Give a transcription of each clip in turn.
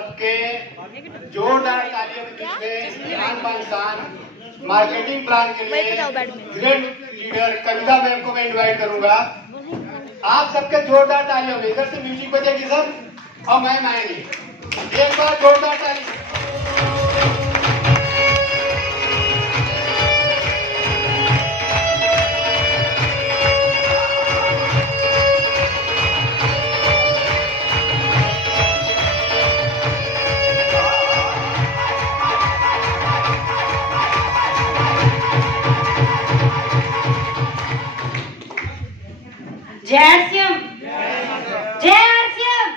सबके जोरदार तालियों के बीच में ईरान पाकिस्तान मार्केटिंग प्लान के लिए ग्रेट लीडर कविता मैम को मैं इनवाइट करूंगा। आप सबके जोरदार तालियों में, इधर से म्यूजिक बजेगी सब और मैम आएंगी। एक बार जोरदार ताली। जय आरसीएम, जय आरसीएम।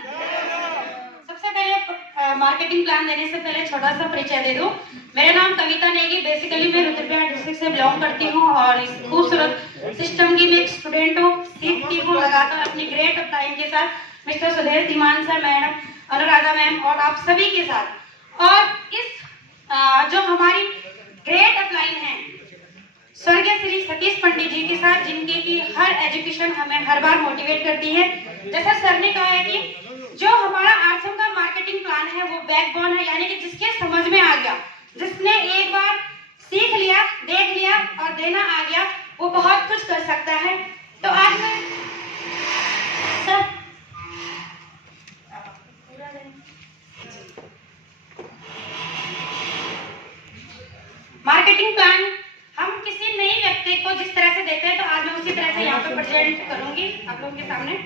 सबसे पहले मार्केटिंग प्लान देने से पहले छोटा सा परिचय दे दूं। मेरा नाम कविता नेगी, बेसिकली मैं रुद्रप्रयाग डिस्ट्रिक्ट से बिलोंग करती हूं और इस खूबसूरत सिस्टम की मैं एक स्टूडेंट हूं। सीखती हूं लगातार अपनी ग्रेट अपलाइन के साथ mister Sudhir Dhiman sir, madam Anuradha ma'am और आप सभी के साथ। और इस जो हमारी ग्रेट अपलाइन है स्वर्गीय श्री सतीश पंडित जी के साथ, जिनके की हर एजुकेशन हमें हर बार मोटिवेट करती है। जैसा सर ने कहा है कि जो हमारा आरसीएम का मार्केटिंग प्लान है वो बैकबोन है, यानी कि जिसके समझ में आ गया, जिसने एक बार सीख लिया, देख लिया और देना आ गया, वो बहुत कुछ कर सकता है। तो आज मैं सर मार्केटिंग प्लान हम किसी नए व्यक्ति को जिस तरह से देते हैं, तो आज मैं उसी तरह से यहाँ पे प्रेजेंट करूंगी आप लोगों के सामने।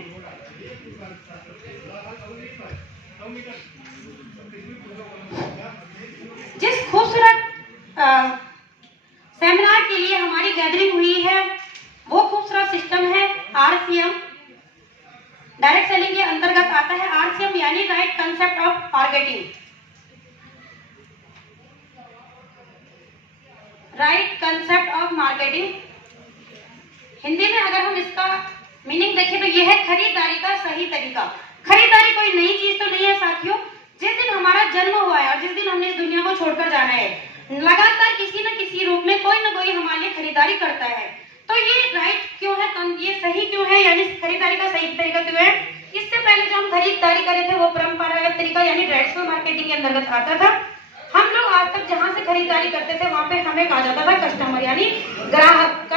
जिस खूबसूरत सेमिनार के लिए हमारी गैदरिंग हुई है वो खूबसूरत सिस्टम है आरसीएम। डायरेक्ट सेलिंग के अंतर्गत आता है आरसीएम, यानी right concept of marketing. Right concept of marketing Hindi में अगर हम इसका मीनिंग देखें तो यह है खरीदारी का सही तरीका। खरीदारी कोई नई चीज तो नहीं है साथियों। जिस दिन हमारा जन्म हुआ है और जिस दिन हमने इस दुनिया को छोड़कर जाना है, लगातार किसी न किसी रूप में कोई न कोई हमारे लिए खरीदारी करता है। तो ये राइट क्यों है, ये सही क्यों है, यानी खरीदारी का सही तरीका क्यों है? इससे पहले जो हम खरीदारी कर रहे थे वो परंपरागत तरीका यानी ट्रेडिशनल मार्केटिंग के अंतर्गत आता था। हम लोग आज तक जहां से खरीदारी करते थे वहां पे हमें कहा जाता था कस्टमर यानी ग्राहक।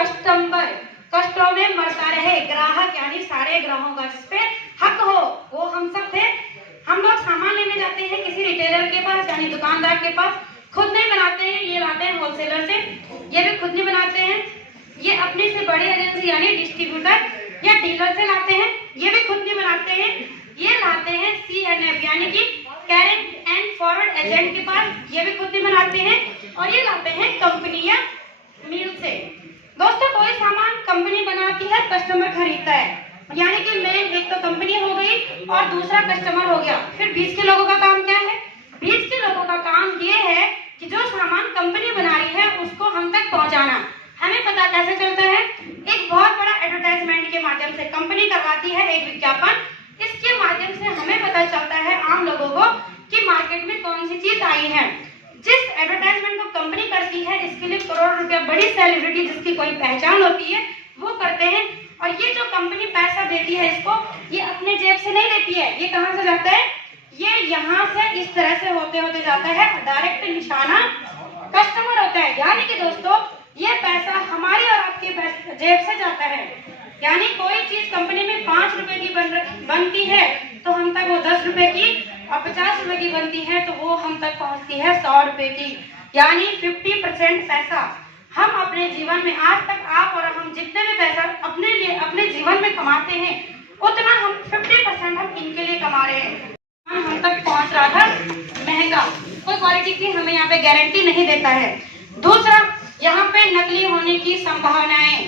कस्टमर में मरता रहे ग्राहक, यानी सारे ग्राहकों का जिसपे हक हो वो हम सब थे। हम लोग सामान लेने जाते हैं किसी रिटेलर के पास यानी दुकानदार के पास, खुद नहीं बनाते हैं, ये लाते हैं होलसेलर से, ये भी खुद नहीं बनाते हैं, ये अपने से बड़ी एजेंसी यानी डिस्ट्रीब्यूटर या डीलर से लाते हैं, ये भी खुद नहीं बनाते हैं, ये लाते हैं CNF यानी कि कैरिंग एंड फॉरवर्ड एजेंट के पास, ये भी खुद नहीं बनाते हैं, और ये लाते हैं कंपनी या मिल से। दोस्तों कोई सामान कंपनी बनाती है, कस्टमर खरीदता है, यानी कि मेन एक तो कंपनी हो गई और दूसरा कस्टमर हो गया। फिर बीच के लोगों का काम क्या है? बीच के लोगों का काम ये है कि जो सामान कंपनी बना रही है उसको हम तक पहुंचाना। हमें पता कैसे चलता है? एक बहुत बड़ा एडवर्टाइजमेंट के माध्यम से कंपनी करवाती है एक विज्ञापन, इसके माध्यम से हमें पता चलता है आम लोगों को कि मार्केट में कौन सी चीज आई है। जिस एडवर्टाइजमेंट को कंपनी करती है इसके लिए करोड़ रुपया बड़ी सेलिब्रिटी जिसकी कोई पहचान होती है वो करते हैं, और ये जो कंपनी पैसा देती है इसको, ये अपने जेब से नहीं देती है, ये कहां से जाता है? ये यहाँ से इस तरह से होते होते जाता है, डायरेक्ट निशाना कस्टमर होता है। यानी कि दोस्तों ये पैसा हमारी और आपके जेब से जाता है। यानी कोई चीज कंपनी में 5 रुपए की बनती है तो हम तक वो 10 रुपए की, और 50 रुपए की बनती है तो वो हम तक पहुंचती है 100 रुपए की। यानी 50% पैसा हम अपने जीवन में, आज तक आप और हम जितने भी पैसा अपने लिए अपने जीवन में कमाते हैं उतना हम 50% हम इनके लिए कमा रहे हैं। हम तक पहुंच रहा था महंगा, कोई क्वालिटी की हमें यहाँ पे गारंटी नहीं देता है। दूसरा, यहाँ पे नकली होने की संभावनाएं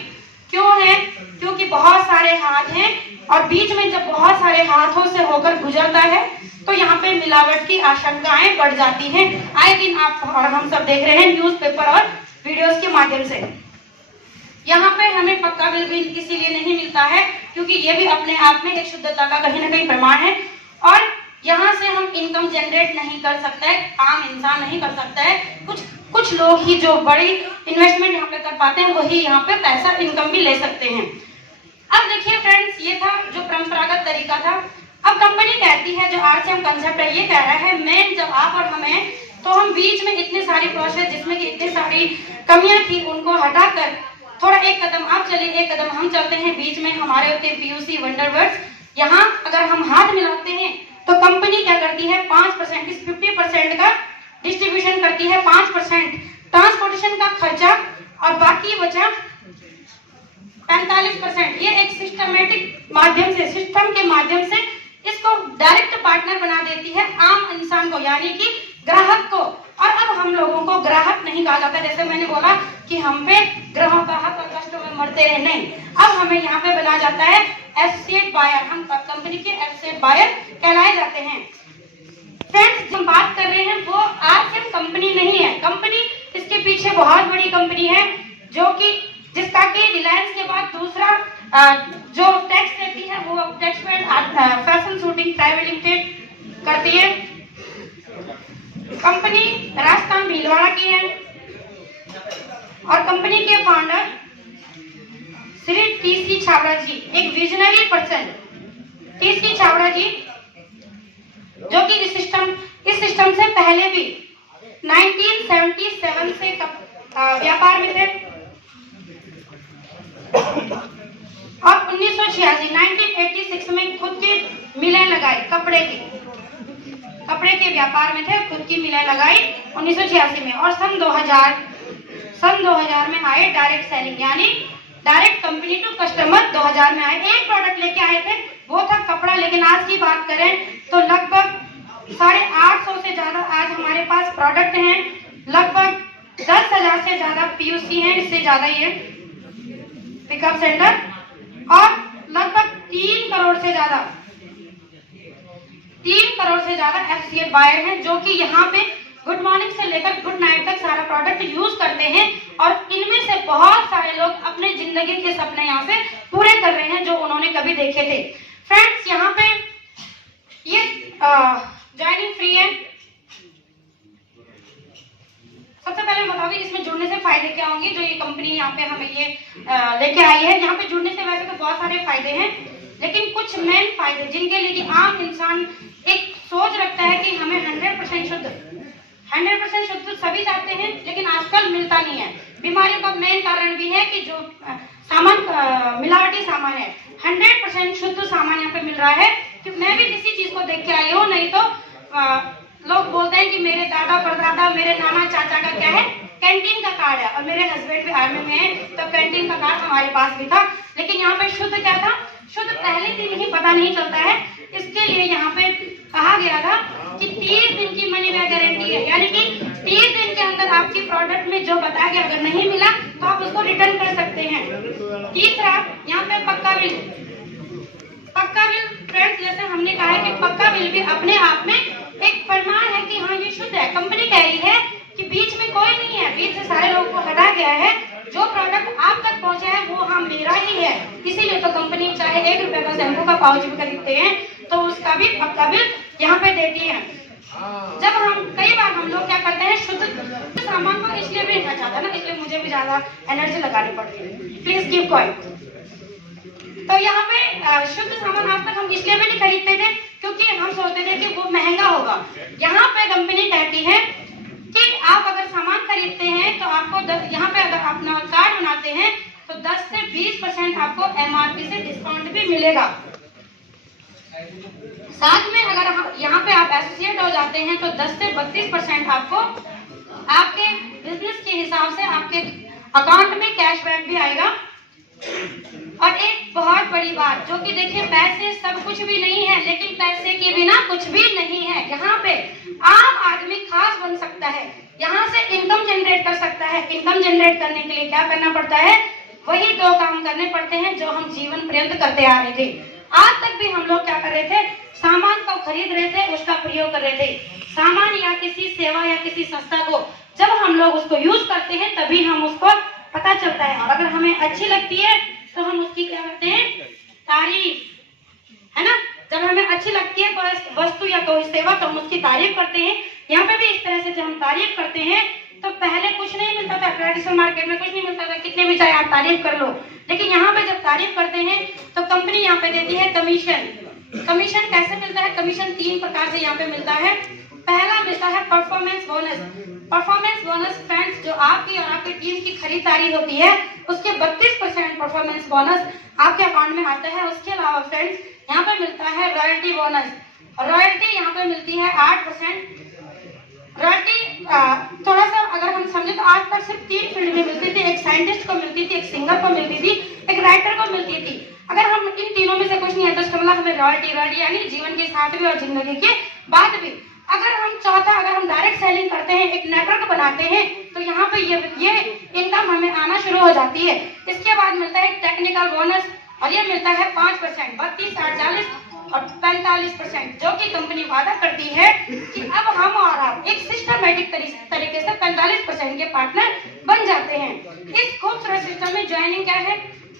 क्यों है? क्योंकि बहुत सारे हाथ हैं और बीच में जब बहुत सारे हाथों से होकर गुजरता है तो यहाँ पे मिलावट की आशंकाएं बढ़ जाती हैं। आए दिन आप और हम सब देख रहे हैं न्यूज़पेपर और वीडियोस के माध्यम से। यहाँ पे हमें पक्का बिल भी इसीलिए नहीं मिलता है क्योंकि ये भी अपने आप में एक शुद्धता का कहीं ना कहीं प्रमाण है, और यहाँ से हम इनकम जनरेट नहीं कर सकते है, आम इंसान नहीं कर सकता है। कुछ लोग ही जो बड़ी इन्वेस्टमेंट यहाँ पे कर पाते हैं वही यहाँ पे पैसा इनकम भी ले सकते हैं। अब देखिए फ्रेंड्स, ये था जो परंपरागत तरीका था। अब कंपनी कहती है, जो RCM कंसेप्ट है ये कह रहा है मेन जब आप और हमें, तो हम बीच में इतनी सारी प्रोसेस जिसमें कि इतनी सारी कमियां थी उनको हटाकर थोड़ा एक कदम आप चले एक कदम हम चलते हैं, बीच में हमारे होते PUC वंडरवर्ड्स। यहाँ अगर हम हाथ मिलाते हैं तो कंपनी क्या करती है 5% इस 50% का डिस्ट्रीब्यूशन करती है, 5% ट्रांसपोर्टेशन का खर्चा और बाकी बचा 45%। ये एक सिस्टमेटिक माध्यम से, सिस्टम के माध्यम से इसको डायरेक्ट पार्टनर बना देती है आम इंसान को, यानी कि ग्राहक को। और अब हम लोगों को ग्राहक नहीं कहा जाता, जैसे मैंने बोला कि हम पे ग्राहक का हक और कष्टों में मरते रहे, नहीं, अब हमें यहाँ पे बना जाता है एसोसिएट बायर, हम कंपनी के एसोसिएट बायर कहलाए जाते हैं। फ्रेंड्स, हम बात कर रहे हैं वो RCM कंपनी नहीं है, कंपनी इसके पीछे बहुत बड़ी कंपनी है जो कि जिसका कि रिलायंस के बाद दूसरा जो टैक्स देती है वो tax fashion shooting private limited करती है। कंपनी राजस्थान भीलवाड़ा की है और कंपनी के फाउंडर श्री TC छाबड़ा जी, एक विजनरी पर्सन TC छाबड़ा जी, जो कि इस सिस्टम से पहले भी 1977 से व्यापार में थे और 1986 में खुद की मिलें लगाई, कपड़े के व्यापार में थे, खुद की मिलें लगाई 1986 में। और सन 2000 में आए डायरेक्ट सेलिंग, यानी डायरेक्ट कंपनी टू कस्टमर 2000 में आए। एक प्रोडक्ट लेके आए थे वो था कपड़ा, लेकिन आज की बात करें तो लगभग 850 से ज्यादा आज हमारे पास प्रोडक्ट हैं, लगभग 10,000 से ज्यादा PUC हैं, इससे ज्यादा ही है पिकअप सेंटर, और लगभग 3 करोड़ से ज्यादा एसोसिएट बायर हैं जो कि यहाँ पे गुड मॉर्निंग से लेकर गुड नाइट तक सारा प्रोडक्ट यूज करते हैं। और इनमें से बहुत सारे लोग अपने जिंदगी के सपने यहाँ से पूरे कर रहे हैं जो उन्होंने कभी देखे थे। फ्रेंड्स, यहाँ पे ये ज्वाइनिंग फ्री है। सबसे पहले मैं बताऊंगी इसमें जुड़ने से फायदे क्या होंगे, जो ये कंपनी यहाँ पे हमें ये लेके आई है। यहाँ पे जुड़ने से वैसे तो बहुत सारे फायदे हैं, लेकिन कुछ मेन फायदे जिनके लिए कि आम इंसान एक सोच रखता है कि हमें 100% शुद्ध सभी चाहते हैं, लेकिन आजकल मिलता नहीं है। बीमारियों का मेन कारण भी है कि जो सामान मिलावटी सामान है, 100% शुद्ध सामान यहाँ पे मिल रहा है। कि मैं भी किसी चीज को देख के आई हूँ, नहीं तो लोग बोलते हैं कि मेरे दादा परदादा मेरे नाना चाचा का क्या है कैंटीन का कार्ड है, और मेरे हस्बैंड भी आर्मी में है तो कैंटीन का कार्ड हमारे पास भी था। लेकिन यहाँ पे शुद्ध क्या था, शुद्ध पहले दिन ही पता नहीं चलता है, इसके लिए यहाँ पे कहा गया था कि 30 दिन की मनी बैक गारंटी है, यानी कि 30 दिन के अंदर आपकी प्रोडक्ट में जो बताया गया अगर नहीं मिला तो आप उसको रिटर्न कर सकते हैं। तीसरा, यहाँ पे पक्का बिल फ्रेंड्स, जैसे हमने कहा है कि पक्का बिल भी अपने आप में एक प्रमाण है कि हाँ ये शुद्ध है। कंपनी कह रही है कि बीच में कोई नहीं है, बीच से सारे लोगों को हटा गया है, जो प्रोडक्ट आप तक पहुंचा है वो हाँ मेरा ही है। इसीलिए तो कंपनी चाहे 1 रुपए का शैम्पू का पाउच भी खरीदते हैं तो उसका भी पक्का बिल यहाँ पे देती है। जब कई बार हम लोग क्या करते हैं, शुद्ध सामान को इसलिए भी नहीं चाहता ना, इसलिए मुझे भी ज्यादा एनर्जी लगानी पड़ती है। Please keep quiet. तो यहाँ पे शुद्ध सामान आज तक हम इसलिए भी नहीं खरीदते थे क्योंकि हम सोचते थे कि वो महंगा होगा। यहाँ पे कंपनी कहती है कि आप अगर सामान खरीदते हैं तो आपको यहाँ पे अगर अपना कार्ड बनाते हैं तो 10 से 20% आपको MRP से डिस्काउंट भी मिलेगा। साथ में अगर यहाँ पे आप एसोसिएट हो जाते हैं तो 10 से 32% आपको आपके बिजनेस के हिसाब से आपके अकाउंट में कैशबैक भी आएगा। और एक बहुत बड़ी बात जो कि देखिए, पैसे सब कुछ भी नहीं है, लेकिन पैसे के बिना कुछ भी नहीं है। यहाँ पे आम आदमी खास बन सकता है, यहाँ से इनकम जनरेट कर सकता है। इनकम जनरेट करने के लिए क्या करना पड़ता है, वही 2 काम करने पड़ते हैं जो हम जीवन पर्यंत करते आ रहे थे। आज तक भी हम लोग क्या कर रहे थे, सामान को खरीद रहे थे, उसका प्रयोग कर रहे थे। सामान या किसी सेवा या किसी संस्था को जब हम लोग उसको यूज करते हैं तभी हम उसको पता चलता है, और अगर हमें अच्छी लगती है तो हम उसकी क्या करते हैं, तारीफ, है ना। जब हमें अच्छी लगती है कोई वस्तु या कोई सेवा तो हम उसकी तारीफ करते हैं। यहाँ पे भी इस तरह से जब हम तारीफ करते हैं तो पहले कुछ नहीं मिलता था, ट्रेडिशनल मार्केट में कुछ नहीं मिलता था, कितने भी चाहे आप तारीफ कर लो। लेकिन यहाँ पे जब तारीफ करते हैं तो कंपनी यहाँ पे देती है कमीशन। कमीशन कैसे मिलता है? कमीशन 3 प्रकार से यहाँ पे मिलता है। पहला मिलता है performance bonus. Performance bonus friends, जो आपकी और आपकी टीम की खरीदारी होती है उसके 32% परफॉर्मेंस बोनस आपके अकाउंट में आता है। उसके अलावा फ्रेंड्स यहाँ पे मिलता है रॉयल्टी बोनस। रॉयल्टी यहाँ पे मिलती है 8%। रॉयल्टी थोड़ा सा अगर हम समझे तो आज तक सिर्फ 3 फील्ड में मिलती थी। एक साइंटिस्ट को मिलती थी, एक सिंगर को मिलती थी, एक राइटर को मिलती थी। अगर हम इन तीनों में से कुछ नहीं है तो इसका मतलब हमें रॉयल्टी यानी जीवन के साथ भी और जिंदगी के बाद भी। अगर हम चौथा, अगर हम डायरेक्ट सेलिंग करते हैं, एक नेटवर्क बनाते हैं, तो यहाँ पे ये इनकम हमें आना शुरू हो जाती है। इसके बाद मिलता है टेक्निकल बोनस और ये मिलता है 5%, 32, 40 और 45%, जो कि कंपनी वादा करती है कि अब हम और आप एक सिस्टमेटिक तरीके से 45% के पार्टनर बन जाते हैं। इस खूबसूरत सिस्टम में ज्वाइनिंग क्या है?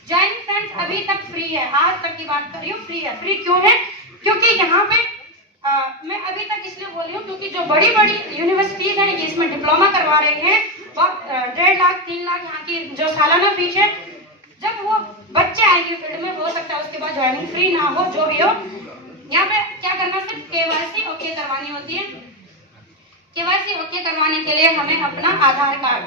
ज्वाइनिंग फ्रेंड्स अभी तक फ्री है। आज तक की बात कर रही हूँ, फ्री है। फ्री क्यों है? क्योंकि यहाँ पे मैं अभी तक इसलिए बोल रही हूँ क्योंकि जो बड़ी बड़ी यूनिवर्सिटीज हैं ये इसमें डिप्लोमा करवा रहे हैं, 1.5 लाख 3 लाख यहाँ की जो सालाना फीस है, जब वो बच्चे आएंगे फील्ड में हो सकता है उसके बाद ज्वाइनिंग फ्री ना हो, जो भी हो। यहाँ पे क्या करना, सिर्फ केवाईसी ओके करवानी होती है। केवाईसी ओके करवाने के लिए हमें अपना आधार कार्ड,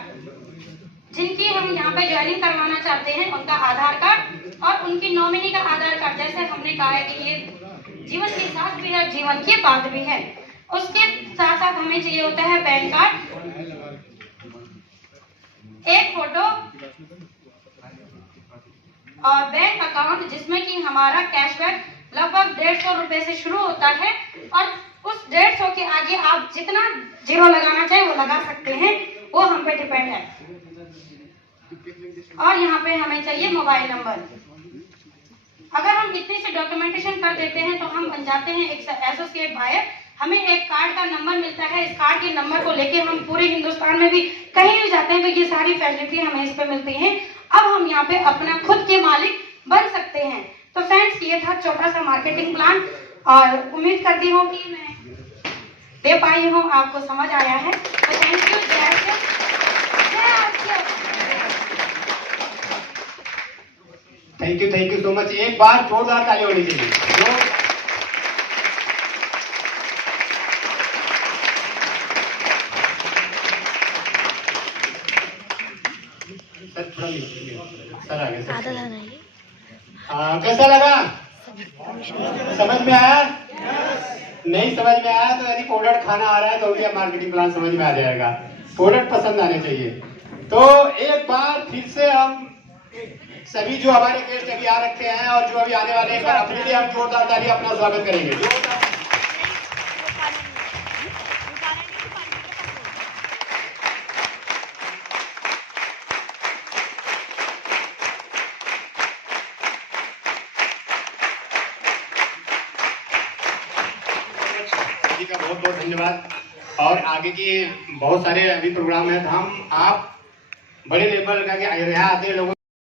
जिनकी हम यहाँ पे ज्वाइनिंग करवाना चाहते हैं उनका आधार कार्ड और उनकी नॉमिनी का आधार कार्ड, जैसे हमने कहा है कि ये जीवन के साथ भी है, जीवन के बाद भी है। उसके साथ साथ हमें चाहिए होता है पैन कार्ड, एक फोटो और बैंक अकाउंट जिसमें कि हमारा कैशबैक लगभग 150 रुपए से शुरू होता है और उस 150 के आगे आप जितना जीरो लगाना चाहे वो लगा सकते हैं, वो हम पे डिपेंड है। और यहाँ पे हमें चाहिए मोबाइल नंबर। अगर हम इतने से डॉक्यूमेंटेशन कर देते हैं तो हम बन जाते हैं एक एसोसिएट बायर। हमें एक कार्ड का नंबर मिलता है, इस कार्ड के नंबर को लेके हम पूरे हिंदुस्तान में भी कहीं भी जाते हैं तो ये सारी फैसिलिटी हमें इस पे मिलती है। अब हम यहाँ पे अपना खुद के मालिक बन सकते हैं। तो फ्रेंड्स ये था छोटा सा मार्केटिंग प्लान और उम्मीद करती हूँ कि मैं दे पाई हूँ, आपको समझ आया है। तो thank you. Thank you so much. एक बार जोरदार ताली होनी चाहिए। सर आगे कैसा लगा? समझ में आया? नहीं समझ में आया तो यदि प्रोडक्ट खाना आ रहा है तो भी मार्केटिंग प्लान समझ में आ जाएगा। प्रोडक्ट पसंद आने चाहिए। तो एक बार फिर से हम सभी जो हमारे गेस्ट अभी आ रखे हैं और जो अभी आने वाले हैं, अपने लिए हम जोरदार ताली अपना स्वागत करेंगे। का बहुत बहुत धन्यवाद। और आगे की बहुत सारे अभी प्रोग्राम है, हम आप बड़े लेवल का यहाँ आते हैं लोगों